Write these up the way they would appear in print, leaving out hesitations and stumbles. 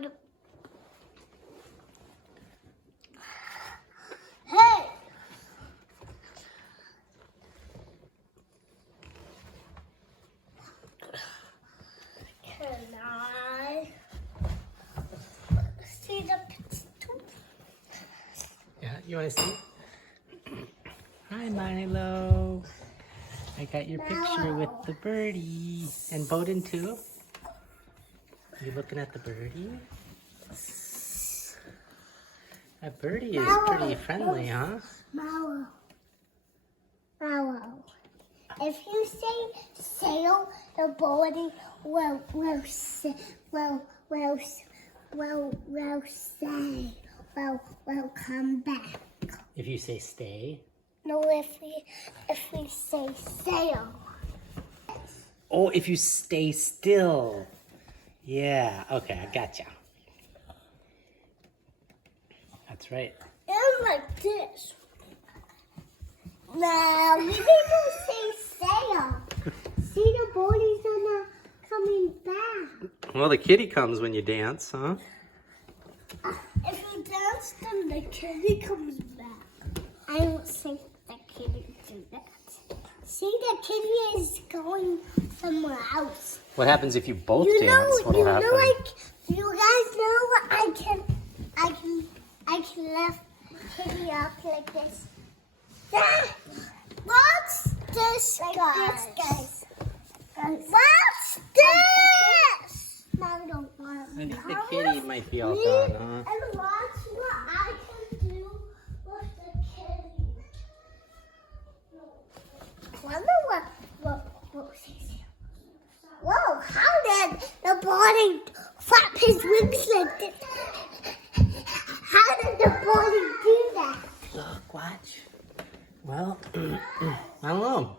good. Hey! Can I see the picture too? Yeah, you want to see? Hi, Milo. I got your picture with the birdie. And Boden, too. You looking at the birdie? That birdie is pretty friendly, huh? Milo. If you say sail, the birdie will say, will come back. If you say stay. No, if we say sail. Oh, if you stay still. Yeah, okay, I gotcha. That's right. And like this. Now, we need to say sail. See, the birdie's not coming back. Well, the kitty comes when you dance, huh? If you dance, then the kitty comes back. I don't think the kitty do that. See, the kitty is going somewhere else. What happens if you both dance? What'll happen? You guys know I can lift kitty up like this. What's this, guys? What's this? I don't want I think the kitty might be all done, huh? And watch what I can do with the kitty. Wonder what whoa, how did the body flap his wings like this? How did the body do that? Look, watch. Well, I don't know.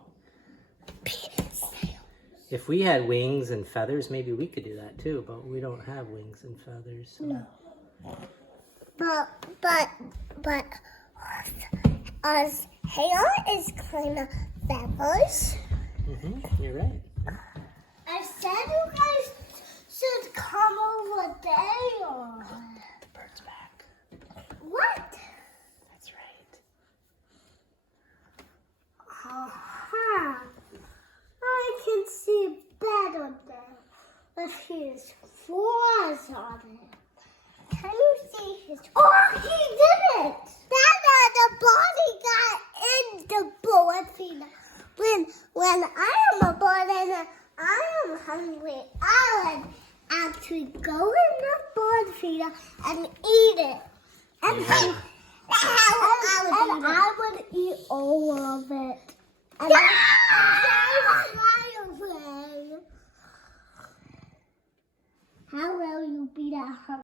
If we had wings and feathers, maybe we could do that too, but we don't have wings and feathers. So. No. But us hair is kind of feathers. You're right. I said you guys should come over there. The bird's back. What? That's right. Aha. I can see better now. If his claws on it. Can you see his... Oh, he did it! The body got in the board feeder. When I am a bird and I am hungry, I would actually go in the bird feeder and eat it. And I would eat all of it. And I fly away. How will you be that hungry?